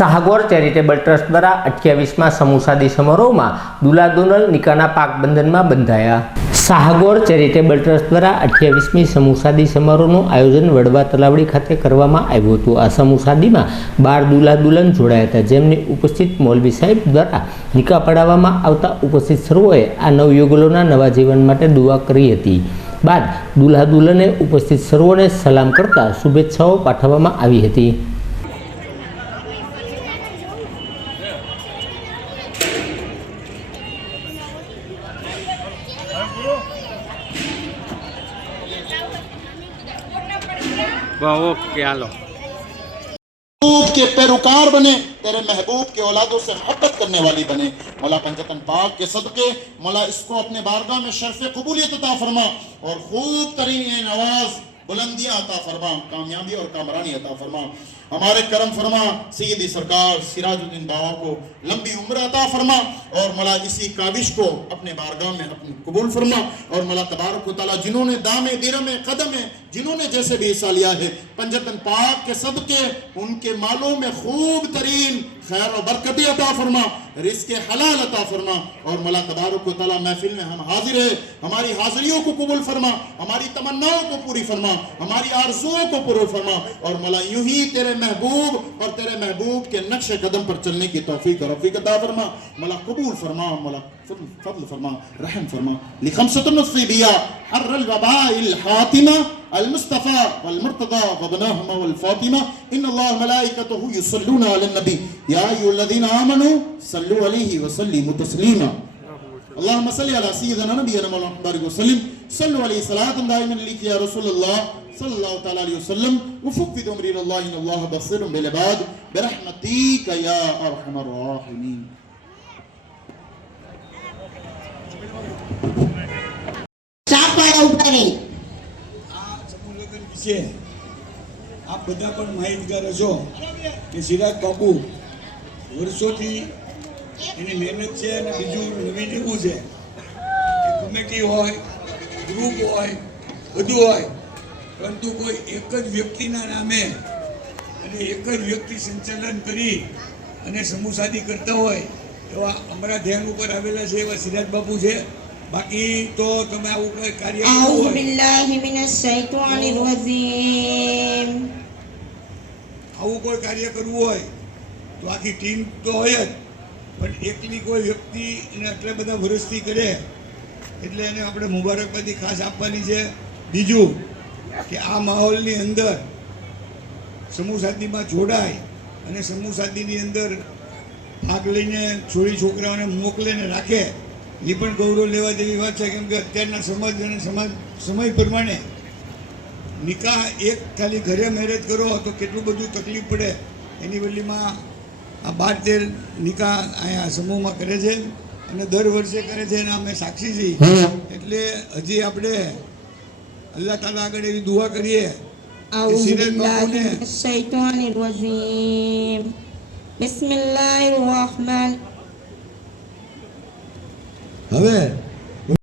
શાહગોર charitable trust દ્વારા અઠ્યાવીસમાં સમૂહ શાદી સમારોહમાં દુલાદુનલ નિકાના પાક બંધનમાં બંધાયા. શાહગોર ચેરિટેબલ ટ્રસ્ટ દ્વારા અઠ્યાવીસમી સમૂહ સમારોહનું આયોજન વડવા તલાવડી ખાતે કરવામાં આવ્યું હતું. આ સમૂહ શાદીમાં બાર દુલા દુલ્હન જોડાયા હતા. જેમની ઉપસ્થિત મૌલવી સાહેબ દ્વારા નિકા પડાવવામાં આવતા ઉપસ્થિત સર્વોએ આ નવયુગલોના નવા જીવન માટે દુઆ કરી હતી. બાદ દુલ્હા દુલ્હને ઉપસ્થિત સર્વોને સલામ કરતા શુભેચ્છાઓ પાઠવવામાં આવી હતી. اوکے آلو محبوب کے پیروکار بنے، تیرے محبوب کے اولادوں سے حبت کرنے والی بنے۔ مولا پنجتن پاک کے صدقے، مولا اس کو اپنے بارگاہ میں شرف قبولیت عطا فرما اور خوب ترین یہ نواز بلندیاں عطا فرما، کامیابی اور کامرانی عطا فرما۔ ہمارے کرم فرما، سیدی سرکار سراج الدین بابا کو لمبی عمر عطا فرما اور ملا اسی کاوش کو اپنے بارگاہ میں قبول فرما اور ملا تبارک و تعالی جنہوں نے دام درم قدم جنہوں نے جیسے بھی حصہ لیا ہے، پنجتن پاک کے صدقے، ان کے مالوں میں خوب ترین خیر و برکتی عطا فرما، رزق حلال عطا فرما، اور ملا تبارک و تعالیٰ محفل میں ہم حاضر ہیں، ہماری حاضریوں کو قبول فرما، ہماری تمناؤں کو پوری فرما، ہماری آرزوؤں کو پوری فرما، اور ملا یوں ہی تیرے محبوب اور تیرے محبوب کے نقش قدم پر چلنے کی توفیق اور رفیق عطا فرما۔ ملا قبول فرما ملا فضل فرما، رحم فرما۔ لخمسة نصيبية حر الوباء الحاتمة المصطفى والمرتضى وابناهما والفاطمة. إن الله ملائكته يصلون على النبي. يا أيها الذين آمنوا صلوا عليه وسلموا تسليما. اللهم صل على سيدنا نبينا مولانا بارك وسلم. صلوا عليه صلاة دائما لك يا رسول الله صلى الله تعالى عليه وسلم. وفق وفوفد أمري الله إن الله بصير بالعباد. برحمتك يا أرحم الراحمين. சாப்பாடு உட்காரு લગ્ન આપ બધા પણ માહિતગાર હશો કે સિરાજ બાપુ વર્ષોથી એની મહેનત છે અને બીજું નવીન એવું છે. કે કમિટી હોય, ગ્રુપ હોય, બધું હોય. પરંતુ કોઈ એક જ વ્યક્તિના નામે અને એક જ વ્યક્તિ સંચાલન કરી અને સમૂહ સાદી કરતા હોય એવા અમારા ધ્યાન ઉપર આવેલા છે એવા સિરાજ બાપુ છે. બાકી તો તમે આવું કોઈ કાર્ય આઉઝુ બિલ્લાહી મિનશ શૈતાનિર રજીમ. આવું કોઈ કાર્ય કરવું હોય તો આખી ટીમ તો હોય જ પણ એકલી કોઈ વ્યક્તિ એને આટલા બધા વરસથી કરે એટલે એને આપણે મુબારકબાદી ખાસ આપવાની છે. બીજું કે આ માહોલની અંદર સમૂહ સાદીમાં જોડાય અને સમૂહ સાદીની અંદર ભાગ લઈને છોડી છોકરાઓને મોકલીને રાખે એ પણ ગૌરવ લેવા જેવી વાત છે કેમ કે અત્યારના સમાજ અને સમાજ સમય પ્રમાણે નિકાહ એક ખાલી ઘરે મેરેજ કરો તો કેટલું બધું તકલીફ પડે. એની બદલીમાં આ બાર તેર નિકાહ અહીંયા સમૂહમાં કરે છે અને દર વર્ષે કરે છે અને અમે સાક્ષી છીએ. એટલે હજી આપણે અલ્લાહ તાલા આગળ એવી દુઆ કરીએ બિસ્મિલ્લાહિર રહમાન A ver,